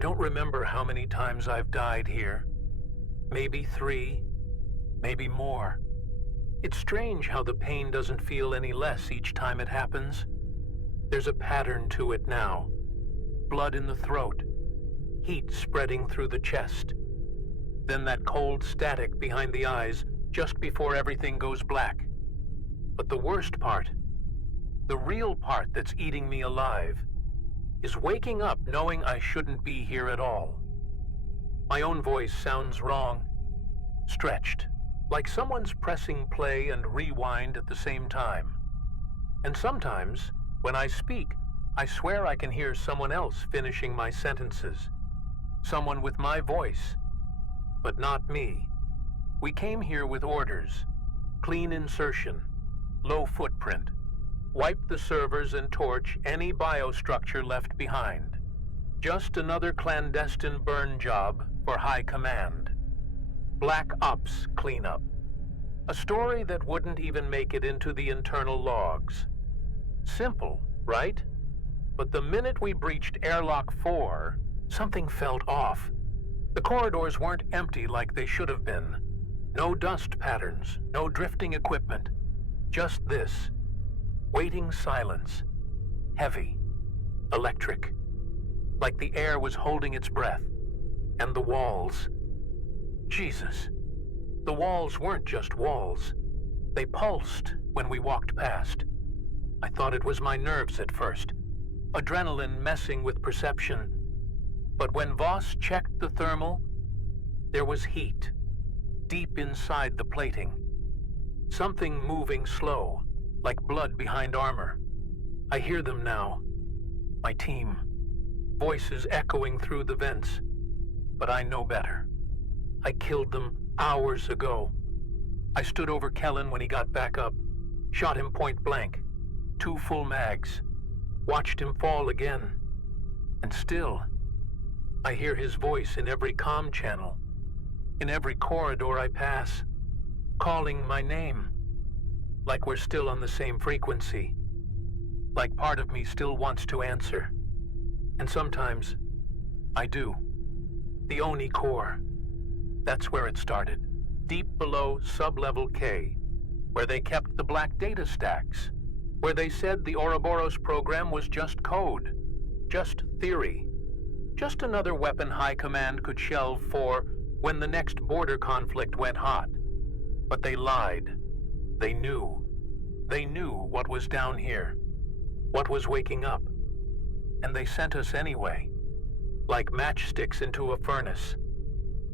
I don't remember how many times I've died here. Maybe 3, maybe more. It's strange how the pain doesn't feel any less each time it happens. There's a pattern to it now. Blood in the throat, heat spreading through the chest, then that cold static behind the eyes just before everything goes black. But the worst part, the real part that's eating me alive, is waking up knowing I shouldn't be here at all. My own voice sounds wrong, stretched, like someone's pressing play and rewind at the same time. And sometimes, when I speak, I swear I can hear someone else finishing my sentences. Someone with my voice, but not me. We came here with orders: clean insertion, low footprint, wipe the servers and torch any biostructure left behind. Just another clandestine burn job for high command. Black Ops cleanup. A story that wouldn't even make it into the internal logs. Simple, right? But the minute we breached Airlock 4, something felt off. The corridors weren't empty like they should have been. No dust patterns, no drifting equipment. Just this. Waiting silence. Heavy. Electric. Like the air was holding its breath. And the walls. Jesus. The walls weren't just walls. They pulsed when we walked past. I thought it was my nerves at first. Adrenaline messing with perception. But when Voss checked the thermal, there was heat. Deep inside the plating. Something moving slow, like blood behind armor. I hear them now. My team. Voices echoing through the vents. But I know better. I killed them hours ago. I stood over Kellen when he got back up. Shot him point blank. 2 full mags. Watched him fall again. And still, I hear his voice in every comm channel. In every corridor I pass. Calling my name. Like we're still on the same frequency. Like part of me still wants to answer. And sometimes, I do. The ONI Core. That's where it started. Deep below Sublevel K. Where they kept the black data stacks. Where they said the Ouroboros program was just code. Just theory. Just another weapon High Command could shelve for when the next border conflict went hot. But they lied. They knew. They knew what was down here. What was waking up. And they sent us anyway. Like matchsticks into a furnace.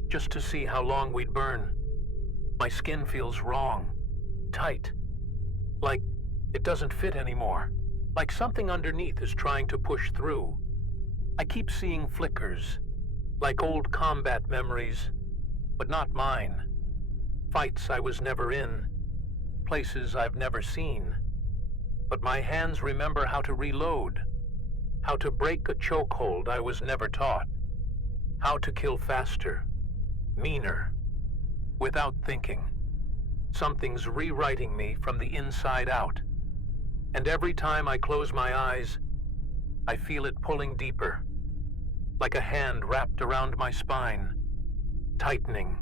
Just to see how long we'd burn. My skin feels wrong. Tight. Like it doesn't fit anymore. Like something underneath is trying to push through. I keep seeing flickers. Like old combat memories. But not mine. Fights I was never in. Places I've never seen. But my hands remember how to reload. How to break a chokehold I was never taught. How to kill faster. Meaner. Without thinking. Something's rewriting me from the inside out. And every time I close my eyes, I feel it pulling deeper. Like a hand wrapped around my spine. Tightening.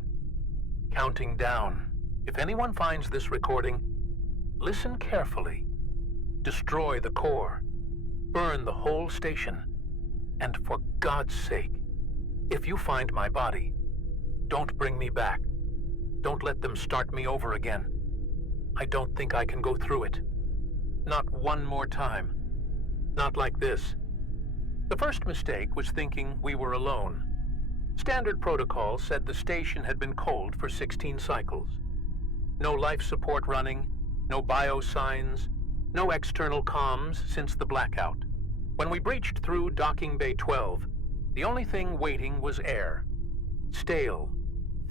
Counting down. If anyone finds this recording, listen carefully. Destroy the core. Burn the whole station. And for God's sake, if you find my body, don't bring me back. Don't let them start me over again. I don't think I can go through it. Not one more time. Not like this. The first mistake was thinking we were alone. Standard protocol said the station had been cold for 16 cycles. No life support running, no bio signs, no external comms since the blackout. When we breached through Docking Bay 12, the only thing waiting was air. Stale,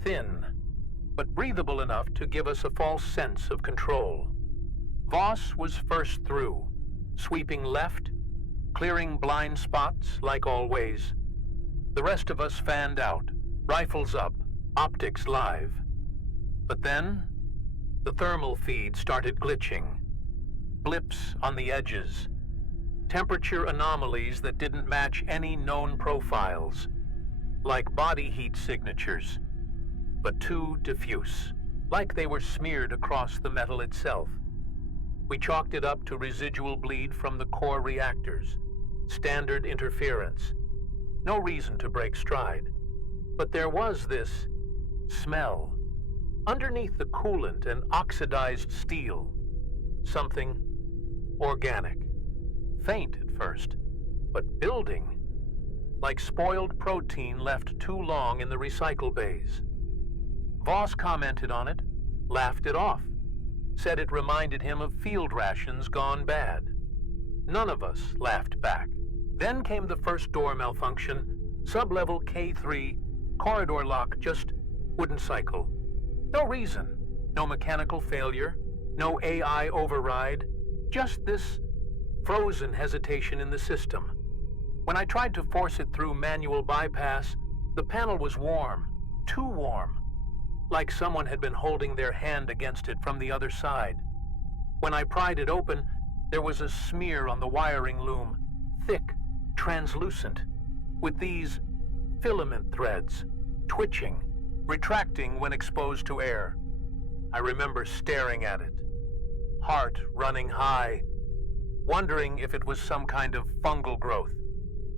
thin, but breathable enough to give us a false sense of control. Voss was first through, sweeping left, clearing blind spots like always. The rest of us fanned out, rifles up, optics live. But then, the thermal feed started glitching. Blips on the edges. Temperature anomalies that didn't match any known profiles. like body heat signatures, but too diffuse, like they were smeared across the metal itself. We chalked it up to residual bleed from the core reactors, standard interference. No reason to break stride, but there was this smell. Underneath the coolant and oxidized steel, something organic. Faint at first, but building, like spoiled protein left too long in the recycle bays. Voss commented on it, laughed it off, said it reminded him of field rations gone bad. None of us laughed back. Then came the first door malfunction. Sublevel K3, corridor lock just wouldn't cycle. No reason, no mechanical failure, no AI override, just this frozen hesitation in the system. When I tried to force it through manual bypass, the panel was warm, too warm, like someone had been holding their hand against it from the other side. When I pried it open, there was a smear on the wiring loom, thick, translucent, with these filament threads, twitching, retracting when exposed to air. I remember staring at it, heart running high, wondering if it was some kind of fungal growth.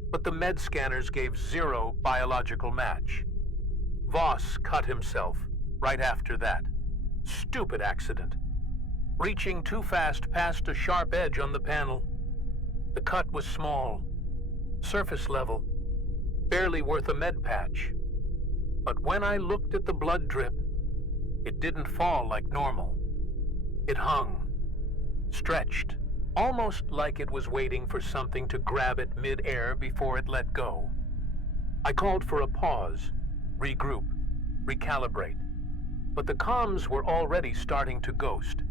But the med scanners gave zero biological match. Voss cut himself right after that. Stupid accident. Reaching too fast past a sharp edge on the panel. The cut was small, surface level, barely worth a med patch. But when I looked at the blood drip, it didn't fall like normal. It hung, stretched, almost like it was waiting for something to grab it mid-air before it let go. I called for a pause, regroup, recalibrate. But the comms were already starting to ghost.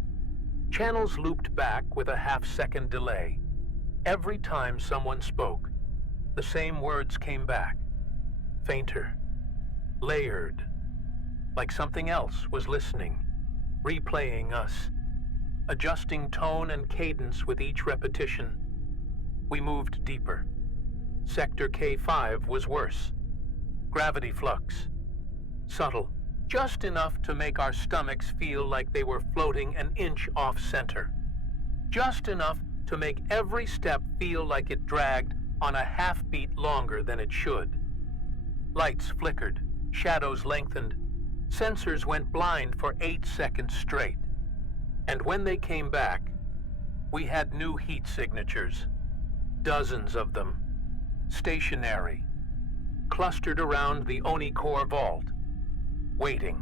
Channels looped back with a half-second delay. Every time someone spoke, the same words came back. Fainter, layered, like something else was listening, replaying us, adjusting tone and cadence with each repetition. We moved deeper. Sector K5 was worse. Gravity flux. Subtle, just enough to make our stomachs feel like they were floating an inch off center. Just enough to make every step feel like it dragged on a half beat longer than it should. Lights flickered, shadows lengthened. Sensors went blind for 8 seconds straight. And when they came back, we had new heat signatures. Dozens of them. Stationary. Clustered around the ONI Core vault. Waiting.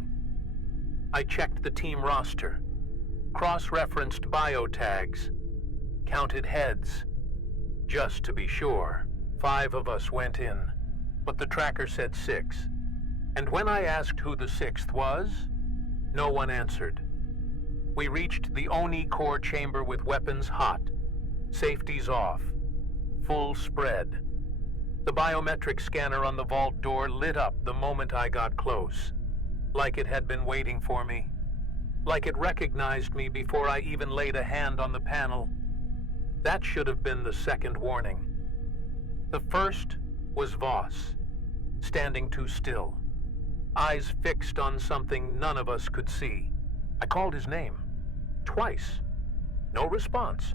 I checked the team roster. Cross-referenced bio tags. Counted heads. Just to be sure, 5 of us went in. But the tracker said 6. And when I asked who the 6th was, no one answered. We reached the ONI Core chamber with weapons hot, safeties off, full spread. The biometric scanner on the vault door lit up the moment I got close, like it had been waiting for me, like it recognized me before I even laid a hand on the panel. That should have been the second warning. The first was Voss, standing too still, eyes fixed on something none of us could see. I called his name. Twice. No response.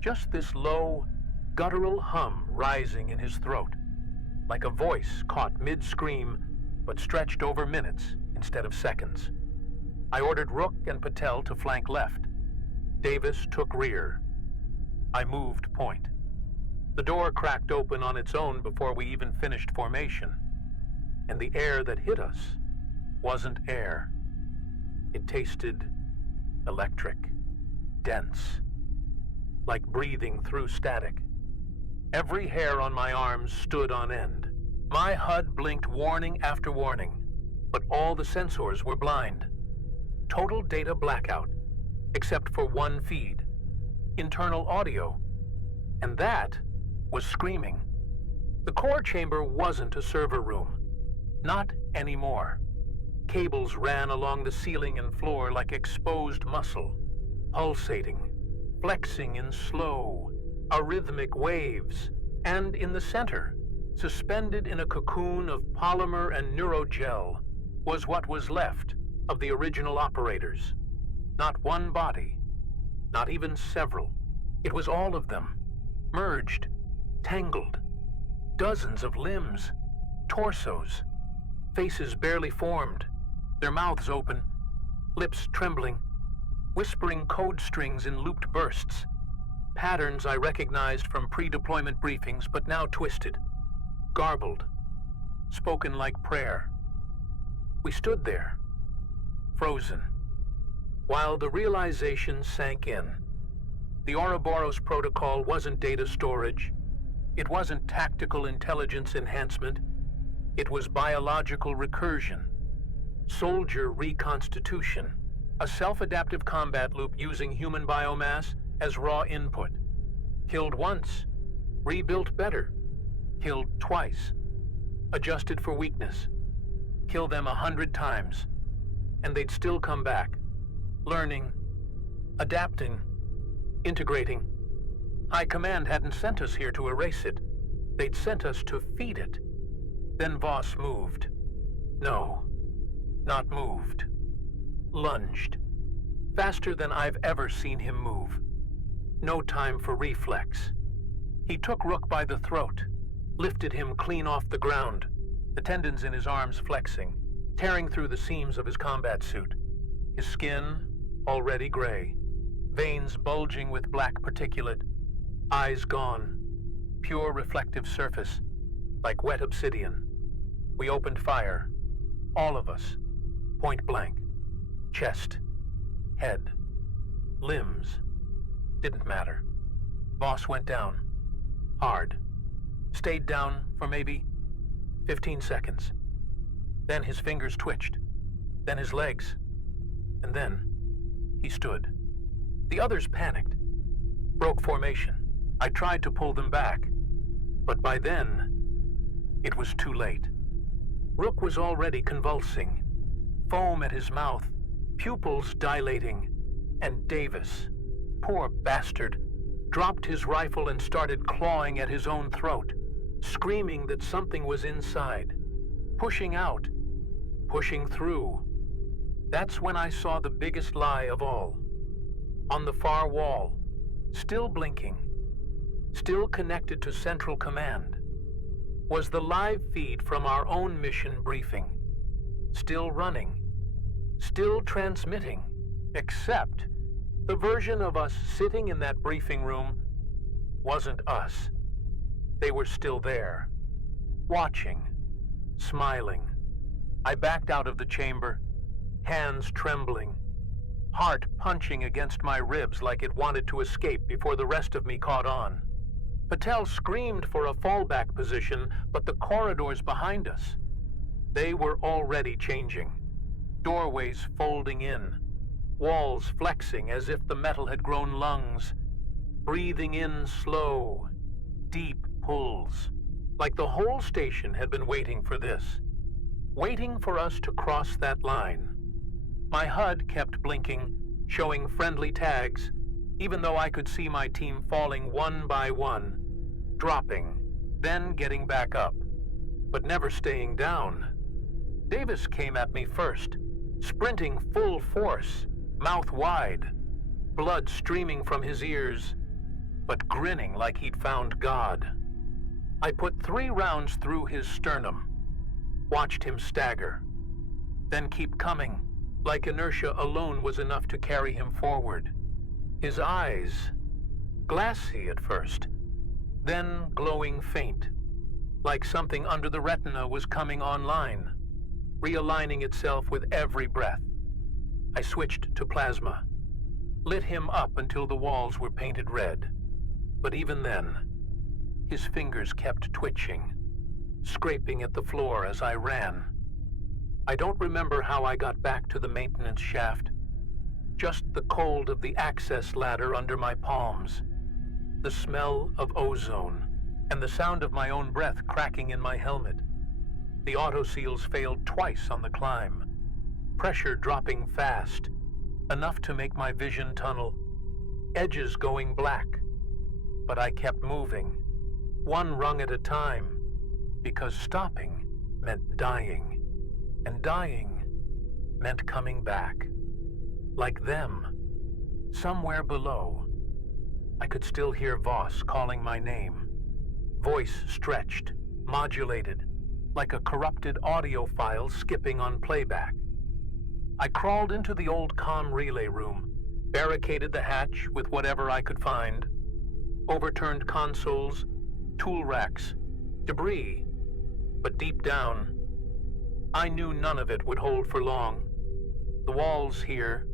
Just this low, guttural hum rising in his throat, like a voice caught mid-scream, but stretched over minutes instead of seconds. I ordered Rook and Patel to flank left. Davis took rear. I moved point. The door cracked open on its own before we even finished formation, and the air that hit us wasn't air. It tasted electric, dense, like breathing through static. Every hair on my arms stood on end. My HUD blinked warning after warning, but all the sensors were blind. Total data blackout, except for one feed, internal audio, and that was screaming. The core chamber wasn't a server room, not anymore. Cables ran along the ceiling and floor like exposed muscle, pulsating, flexing in slow, arrhythmic waves, and in the center, Suspended in a cocoon of polymer and neurogel was what was left of the original operators. Not one body, not even several. It was all of them, merged, tangled. Dozens of limbs, torsos, faces barely formed, their mouths open, lips trembling, whispering code strings in looped bursts. Patterns I recognized from pre-deployment briefings, but now twisted, garbled, spoken like prayer. We stood there, frozen, while the realization sank in. The Ouroboros protocol wasn't data storage. It wasn't tactical intelligence enhancement. It was biological recursion, soldier reconstitution, a self-adaptive combat loop using human biomass as raw input. Killed once, rebuilt better. Killed twice, adjusted for weakness. Kill them 100 times, and they'd still come back, learning, adapting, integrating. High Command hadn't sent us here to erase it. They'd sent us to feed it. Then Voss moved. No, not moved. Lunged. Faster than I've ever seen him move. No time for reflex. He took Rook by the throat, lifted him clean off the ground, the tendons in his arms flexing, tearing through the seams of his combat suit. His skin, already gray, veins bulging with black particulate, eyes gone, pure reflective surface, like wet obsidian. We opened fire, all of us, point blank. Chest, head, limbs, didn't matter. Voss went down, hard. Stayed down for maybe 15 seconds. Then his fingers twitched, then his legs, and then he stood. The others panicked, broke formation. I tried to pull them back, but by then, it was too late. Rook was already convulsing, foam at his mouth, pupils dilating, and Davis, poor bastard, dropped his rifle and started clawing at his own throat, screaming that something was inside, pushing out, pushing through. That's when I saw the biggest lie of all. On the far wall, still blinking, still connected to Central Command, was the live feed from our own mission briefing. Still running, still transmitting, except the version of us sitting in that briefing room wasn't us. They were still there, watching, smiling. I backed out of the chamber, hands trembling, heart punching against my ribs like it wanted to escape before the rest of me caught on. Patel screamed for a fallback position, but the corridors behind us, they were already changing. Doorways folding in, walls flexing as if the metal had grown lungs, breathing in slow, deep pulls, like the whole station had been waiting for this, waiting for us to cross that line. My HUD kept blinking, showing friendly tags, even though I could see my team falling one by one, dropping, then getting back up, but never staying down. Davis came at me first, sprinting full force, mouth wide, blood streaming from his ears, but grinning like he'd found God. I put 3 rounds through his sternum, watched him stagger, then keep coming, like inertia alone was enough to carry him forward. His eyes, glassy at first, then glowing faint, like something under the retina was coming online, realigning itself with every breath. I switched to plasma, lit him up until the walls were painted red. But even then, his fingers kept twitching, scraping at the floor as I ran. I don't remember how I got back to the maintenance shaft, just the cold of the access ladder under my palms, the smell of ozone, and the sound of my own breath cracking in my helmet. The autoseals failed twice on the climb, pressure dropping fast, enough to make my vision tunnel, edges going black. But I kept moving, one rung at a time, Because stopping meant dying, and dying meant coming back. Like them, somewhere below, I could still hear Voss calling my name. Voice stretched, modulated, like a corrupted audio file skipping on playback. I crawled into the old comm relay room, barricaded the hatch with whatever I could find. Overturned consoles, tool racks, debris. But deep down, I knew none of it would hold for long. The walls here,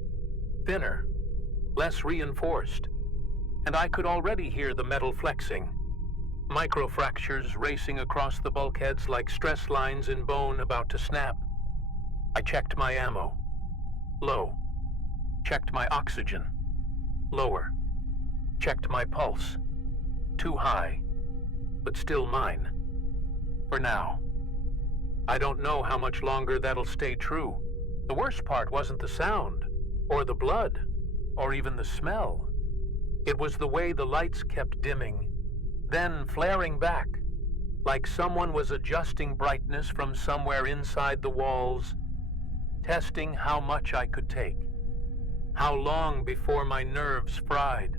thinner, less reinforced, and I could already hear the metal flexing. Microfractures racing across the bulkheads like stress lines in bone about to snap. I checked my ammo. Low. Checked my oxygen. Lower. Checked my pulse. Too high, but still mine. For now. I don't know how much longer that'll stay true. The worst part wasn't the sound, or the blood, or even the smell. It was the way the lights kept dimming, then flaring back, like someone was adjusting brightness from somewhere inside the walls, testing how much I could take, how long before my nerves fried.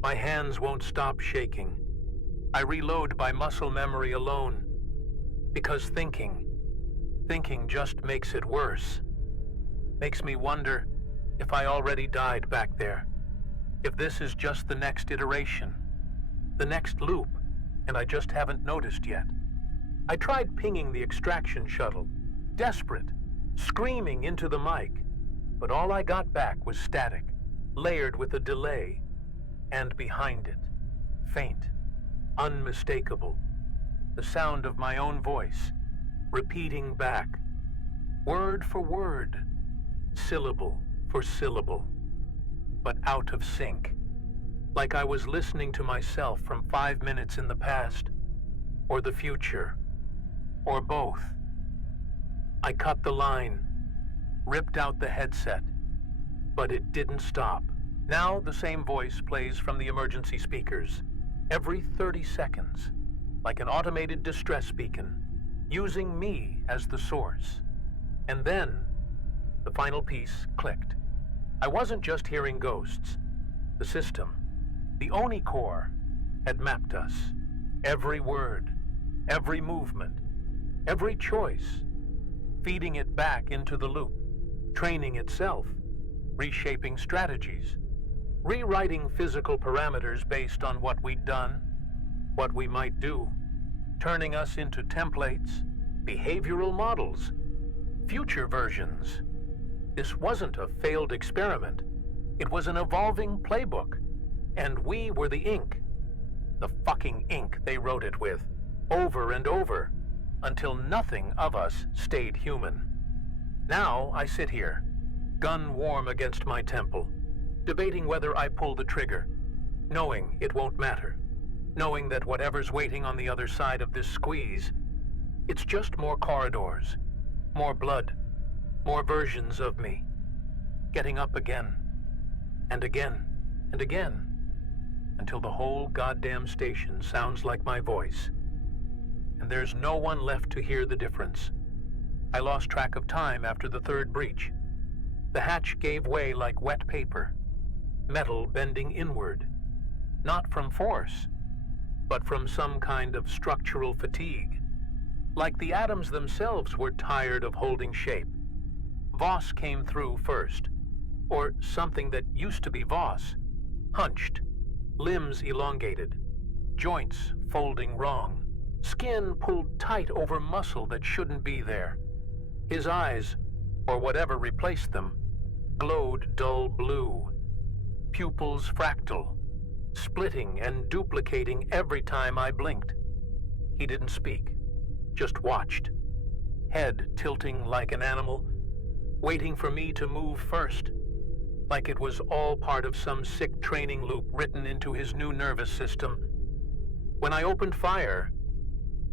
My hands won't stop shaking. I reload by muscle memory alone, because thinking just makes it worse. Makes me wonder if I already died back there, if this is just the next iteration, the next loop, and I just haven't noticed yet. I tried pinging the extraction shuttle, desperate, screaming into the mic, but all I got back was static, layered with a delay, and behind it, faint, unmistakable, the sound of my own voice, repeating back, word for word, syllable for syllable, but out of sync, like I was listening to myself from 5 minutes in the past, or the future, or both. I cut the line, ripped out the headset, but it didn't stop. Now the same voice plays from the emergency speakers, every 30 seconds, like an automated distress beacon, using me as the source. And then, the final piece clicked. I wasn't just hearing ghosts. The system, the ONI Core, had mapped us. Every word, every movement, every choice, feeding it back into the loop, training itself, reshaping strategies, rewriting physical parameters based on what we'd done, what we might do, turning us into templates, behavioral models, future versions. This wasn't a failed experiment. It was an evolving playbook, and we were the ink. The fucking ink they wrote it with, over and over, until nothing of us stayed human. Now I sit here, gun warm against my temple, debating whether I pull the trigger, knowing it won't matter, knowing that whatever's waiting on the other side of this squeeze, it's just more corridors, more blood, more versions of me, getting up again, and again, and again, until the whole goddamn station sounds like my voice, and there's no one left to hear the difference. I lost track of time after the third breach. The hatch gave way like wet paper, metal bending inward, not from force, but from some kind of structural fatigue, like the atoms themselves were tired of holding shape. Voss came through first, or something that used to be Voss, hunched, limbs elongated, joints folding wrong, skin pulled tight over muscle that shouldn't be there. His eyes, or whatever replaced them, glowed dull blue, pupils fractal, splitting and duplicating every time I blinked. He didn't speak, just watched, head tilting like an animal, waiting for me to move first, like it was all part of some sick training loop written into his new nervous system. When I opened fire,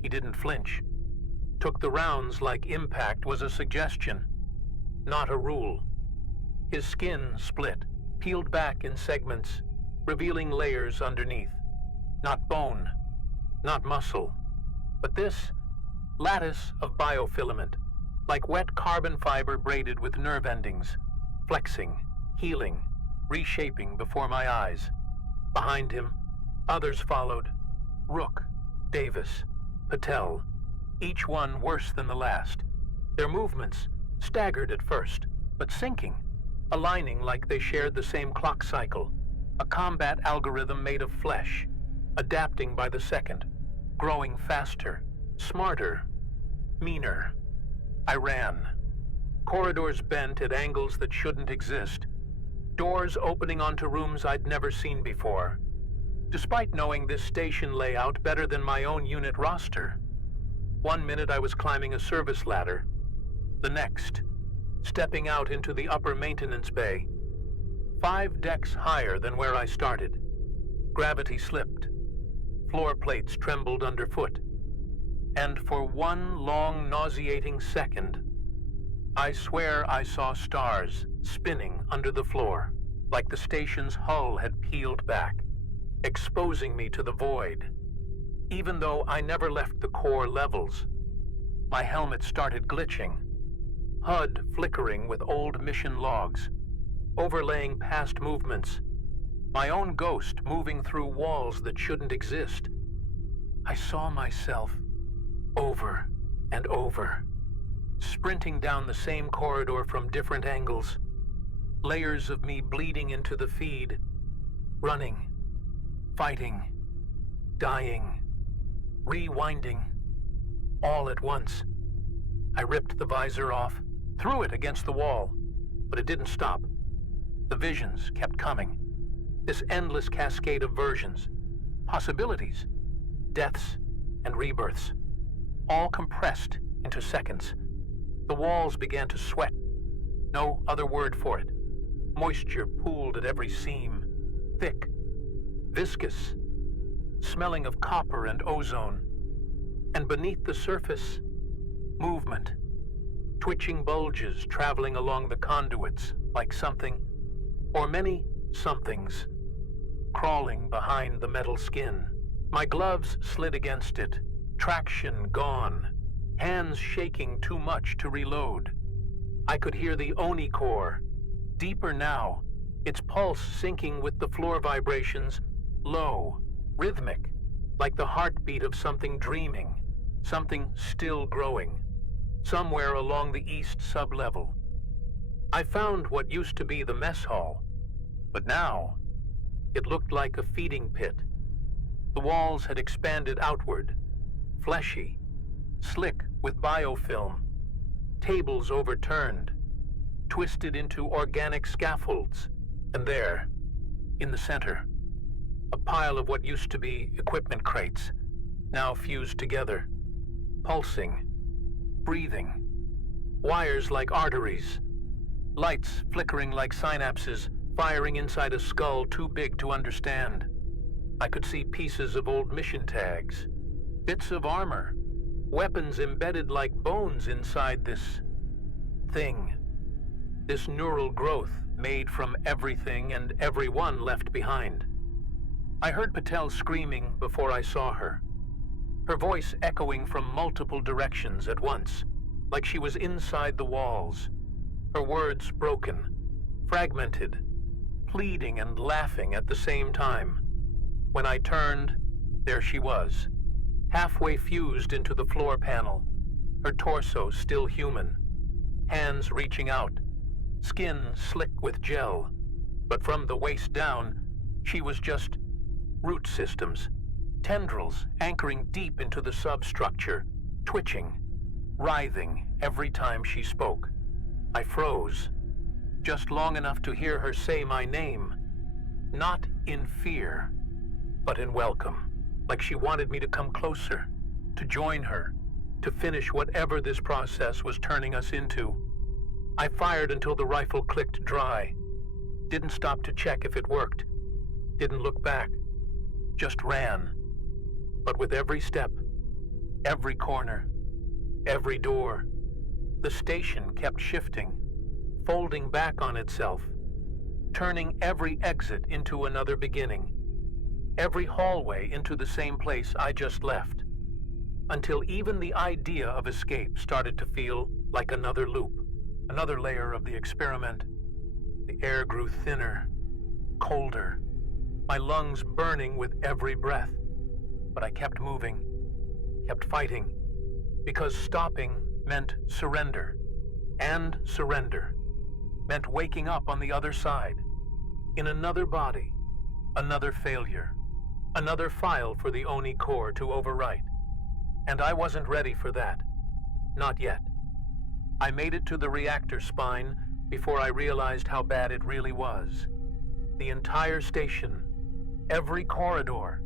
he didn't flinch, took the rounds like impact was a suggestion, not a rule. His skin split, peeled back in segments, revealing layers underneath. Not bone, not muscle, but this lattice of biofilament, like wet carbon fiber braided with nerve endings, flexing, healing, reshaping before my eyes. Behind him, others followed. Rook, Davis, Patel, each one worse than the last. Their movements staggered at first, but syncing, aligning like they shared the same clock cycle, a combat algorithm made of flesh, adapting by the second, growing faster, smarter, meaner. I ran. Corridors bent at angles that shouldn't exist, doors opening onto rooms I'd never seen before. Despite knowing this station layout better than my own unit roster, one minute I was climbing a service ladder, the next, stepping out into the upper maintenance bay, 5 decks higher than where I started. Gravity slipped, floor plates trembled underfoot, and for one long, nauseating second, I swear I saw stars spinning under the floor, like the station's hull had peeled back, exposing me to the void. Even though I never left the core levels, my helmet started glitching, HUD flickering with old mission logs, overlaying past movements, my own ghost moving through walls that shouldn't exist. I saw myself over and over, sprinting down the same corridor from different angles, layers of me bleeding into the feed, running, fighting, dying, rewinding, all at once. I ripped the visor off, threw it against the wall, but it didn't stop. The visions kept coming. This endless cascade of versions, possibilities, deaths and rebirths, all compressed into seconds. The walls began to sweat. No other word for it. Moisture pooled at every seam, thick, viscous, smelling of copper and ozone. And beneath the surface, movement, twitching bulges traveling along the conduits like something, or many somethings, crawling behind the metal skin. My gloves slid against it, traction gone, hands shaking too much to reload. I could hear the ONI Core, deeper now, its pulse syncing with the floor vibrations, low, rhythmic, like the heartbeat of something dreaming, something still growing, somewhere along the east sublevel. I found what used to be the mess hall, but now it looked like a feeding pit. The walls had expanded outward, fleshy, slick with biofilm, tables overturned, twisted into organic scaffolds, and there, in the center, a pile of what used to be equipment crates, now fused together, pulsing, breathing, wires like arteries, lights flickering like synapses, firing inside a skull too big to understand. I could see pieces of old mission tags, bits of armor, weapons embedded like bones inside this thing, this neural growth made from everything and everyone left behind. I heard Patel screaming before I saw her, her voice echoing from multiple directions at once, like she was inside the walls, her words broken, fragmented, pleading and laughing at the same time. When I turned, there she was, halfway fused into the floor panel, her torso still human, hands reaching out, skin slick with gel, but from the waist down, she was just root systems, tendrils anchoring deep into the substructure, twitching, writhing every time she spoke. I froze, just long enough to hear her say my name, not in fear, but in welcome, like she wanted me to come closer, to join her, to finish whatever this process was turning us into. I fired until the rifle clicked dry, didn't stop to check if it worked, didn't look back, just ran. But with every step, every corner, every door, the station kept shifting, folding back on itself, turning every exit into another beginning, every hallway into the same place I just left. until even the idea of escape started to feel like another loop, another layer of the experiment. The air grew thinner, colder, my lungs burning with every breath. But I kept moving, kept fighting, because stopping meant surrender, and surrender meant waking up on the other side, in another body, another failure, another file for the ONI Core to overwrite. And I wasn't ready for that. Not yet. I made it to the reactor spine before I realized how bad it really was. The entire station, every corridor,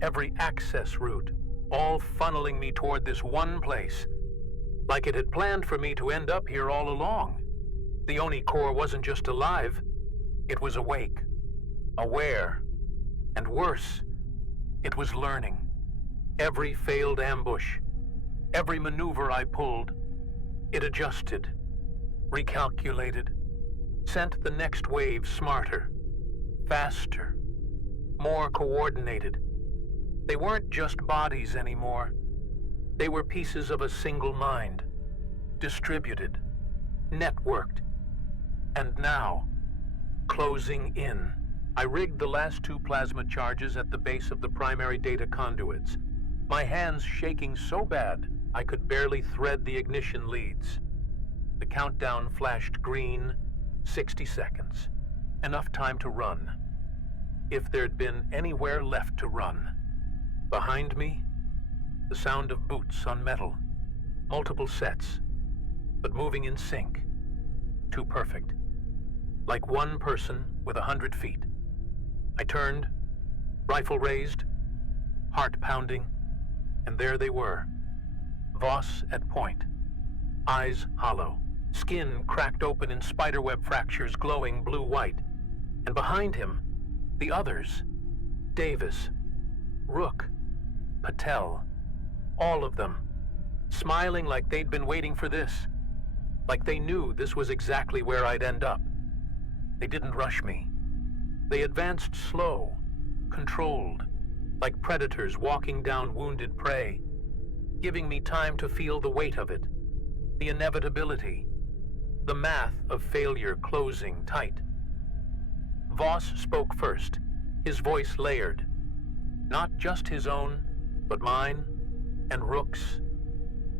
every access route, all funneling me toward this one place, like it had planned for me to end up here all along. The ONI Core wasn't just alive, it was awake, aware, and worse, it was learning. Every failed ambush, every maneuver I pulled, it adjusted, recalculated, sent the next wave smarter, faster, more coordinated. They weren't just bodies anymore. They were pieces of a single mind, distributed, networked. And now, closing in. I rigged the last 2 plasma charges at the base of the primary data conduits, my hands shaking so bad I could barely thread the ignition leads. The countdown flashed green, 60 seconds. Enough time to run. If there'd been anywhere left to run. Behind me, the sound of boots on metal. Multiple sets, but moving in sync. Too perfect. Like one person with 100 feet. I turned, rifle raised, heart pounding, and there they were. Voss at point, eyes hollow, skin cracked open in spiderweb fractures glowing blue-white. And behind him, the others. Davis, Rook, Patel, all of them, smiling like they'd been waiting for this, like they knew this was exactly where I'd end up. They didn't rush me. They advanced slow, controlled, like predators walking down wounded prey, giving me time to feel the weight of it, the inevitability, the math of failure closing tight. Voss spoke first, his voice layered. Not just his own, but mine, and Rook's,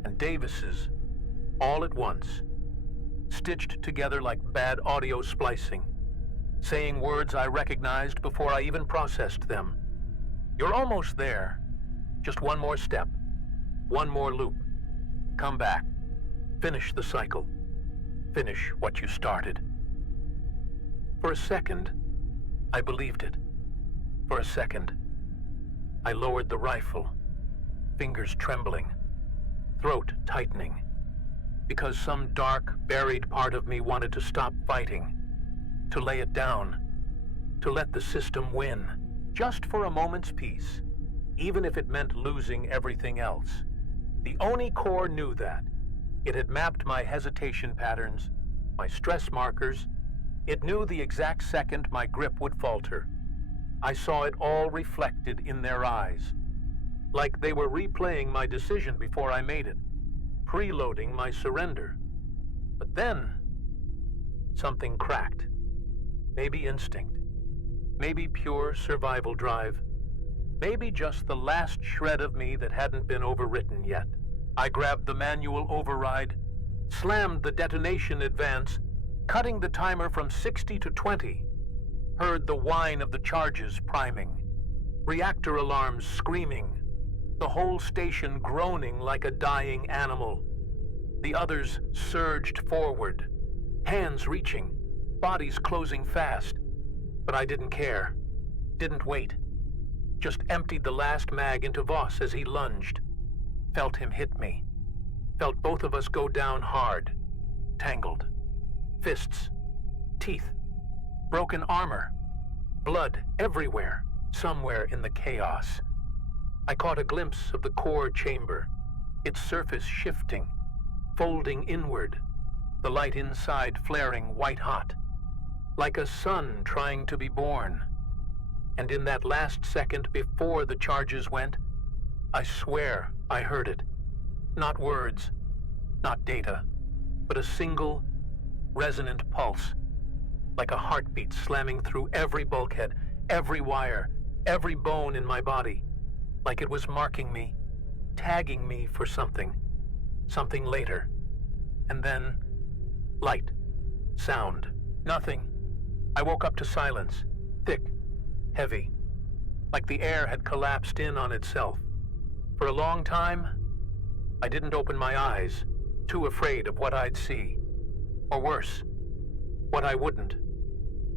and Davis's, all at once, stitched together like bad audio splicing, saying words I recognized before I even processed them. You're almost there. Just one more step, one more loop. Come back. Finish the cycle. Finish what you started. For a second, I believed it. For a second, I lowered the rifle, fingers trembling, throat tightening, because some dark, buried part of me wanted to stop fighting, to lay it down, to let the system win, just for a moment's peace, even if it meant losing everything else. The ONI Core knew that. It had mapped my hesitation patterns, my stress markers. It knew the exact second my grip would falter. I saw it all reflected in their eyes, like they were replaying my decision before I made it, preloading my surrender. But then, something cracked. Maybe instinct, maybe pure survival drive, maybe just the last shred of me that hadn't been overwritten yet. I grabbed the manual override, slammed the detonation advance, cutting the timer from 60 to 20, heard the whine of the charges priming, reactor alarms screaming, the whole station groaning like a dying animal. The others surged forward, hands reaching, bodies closing fast. But I didn't care, didn't wait. Just emptied the last mag into Voss as he lunged. Felt him hit me. Felt both of us go down hard, tangled. Fists, teeth, broken armor, blood everywhere, somewhere in the chaos. I caught a glimpse of the core chamber, its surface shifting, folding inward, the light inside flaring white-hot, like a sun trying to be born. And in that last second before the charges went, I swear I heard it. Not words, not data, but a single, resonant pulse. Like a heartbeat slamming through every bulkhead, every wire, every bone in my body. Like it was marking me, tagging me for something. Something later. And then, light, sound, nothing. I woke up to silence, thick, heavy, like the air had collapsed in on itself. For a long time, I didn't open my eyes, too afraid of what I'd see. Or worse, what I wouldn't.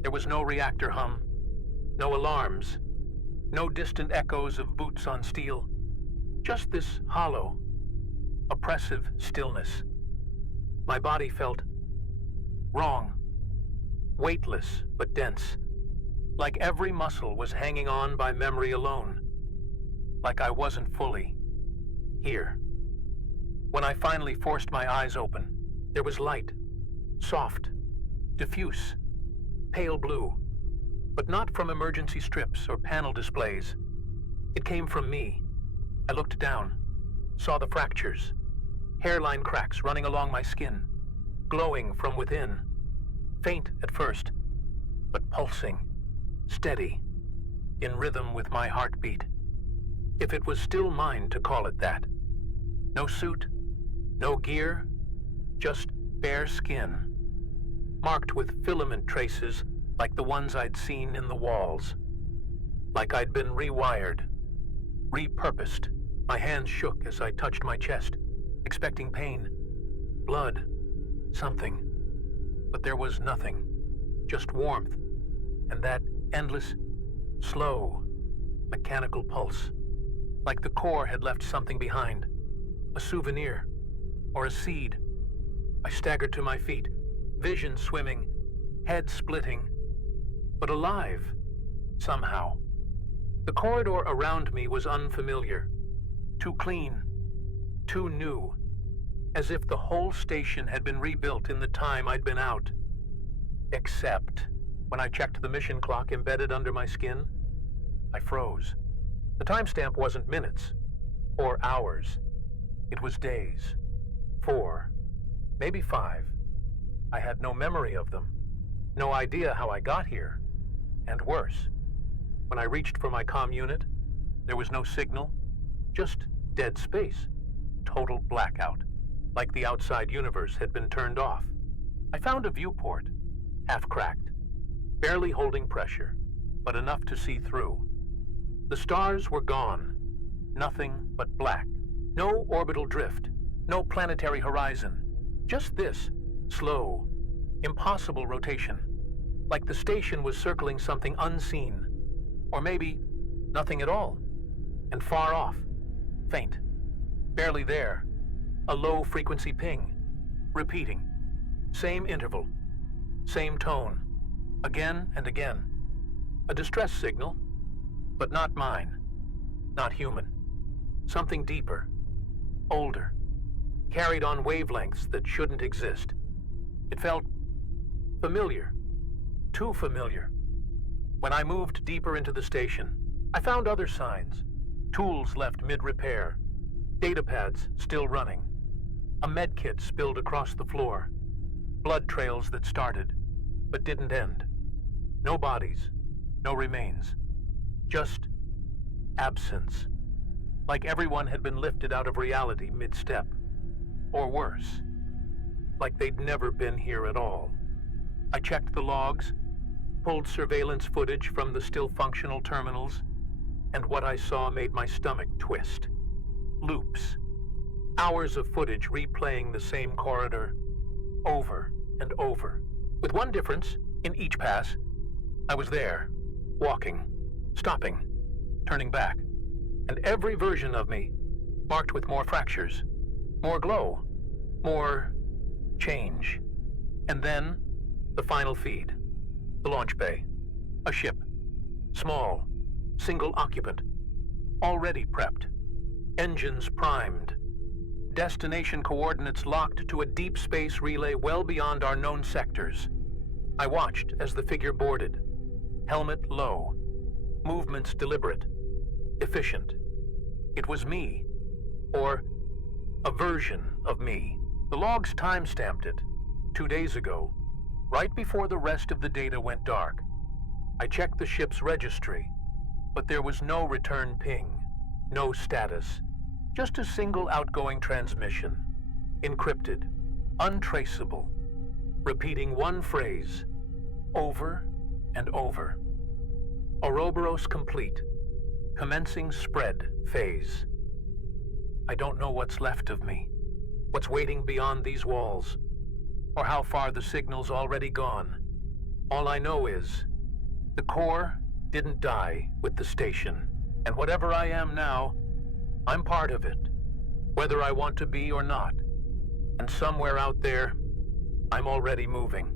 There was no reactor hum, no alarms, no distant echoes of boots on steel. Just this hollow, oppressive stillness. My body felt wrong, weightless but dense, like every muscle was hanging on by memory alone, like I wasn't fully here. When I finally forced my eyes open, there was light, soft, diffuse, pale blue, but not from emergency strips or panel displays. It came from me. I looked down, saw the fractures, hairline cracks running along my skin, glowing from within, faint at first, but pulsing, steady, in rhythm with my heartbeat. If it was still mine to call it that. No suit, no gear, just bare skin, marked with filament traces like the ones I'd seen in the walls. Like I'd been rewired, repurposed. My hands shook as I touched my chest, expecting pain, blood, something. But there was nothing, just warmth, and that endless, slow, mechanical pulse. Like the core had left something behind, a souvenir, or a seed. I staggered to my feet, vision swimming, head splitting, but alive, somehow. The corridor around me was unfamiliar, too clean, too new, as if the whole station had been rebuilt in the time I'd been out. Except, when I checked the mission clock embedded under my skin, I froze. The timestamp wasn't minutes, or hours. It was days. 4, maybe 5. I had no memory of them, no idea how I got here. And worse, when I reached for my comm unit, there was no signal, just dead space, total blackout, like the outside universe had been turned off. I found a viewport, half-cracked, barely holding pressure, but enough to see through. The stars were gone, nothing but black. No orbital drift, no planetary horizon, just this slow, impossible rotation, like the station was circling something unseen, or maybe nothing at all, and far off, faint, barely there, a low-frequency ping, repeating, same interval, same tone, again and again, a distress signal, but not mine, not human, something deeper, older, carried on wavelengths that shouldn't exist. It felt familiar, too familiar. When I moved deeper into the station, I found other signs. Tools left mid-repair, datapads still running, a medkit spilled across the floor, blood trails that started, but didn't end. No bodies, no remains, just absence. Like everyone had been lifted out of reality mid-step. Or worse, like they'd never been here at all. I checked the logs, pulled surveillance footage from the still functional terminals, and what I saw made my stomach twist. Loops. Hours of footage replaying the same corridor, over and over. With one difference, in each pass, I was there, walking, stopping, turning back. And every version of me, marked with more fractures, more glow, more change. And then, the final feed. The launch bay. A ship. Small. Single occupant. Already prepped. Engines primed. Destination coordinates locked to a deep space relay well beyond our known sectors. I watched as the figure boarded. Helmet low. Movements deliberate. Efficient. It was me. Or a version of me. The logs timestamped it, 2 days ago, right before the rest of the data went dark. I checked the ship's registry, but there was no return ping, no status, just a single outgoing transmission, encrypted, untraceable, repeating one phrase, over and over. Ouroboros complete, commencing spread phase. I don't know what's left of me, what's waiting beyond these walls, or how far the signal's already gone. All I know is, the core didn't die with the station, and whatever I am now, I'm part of it, whether I want to be or not. And somewhere out there, I'm already moving.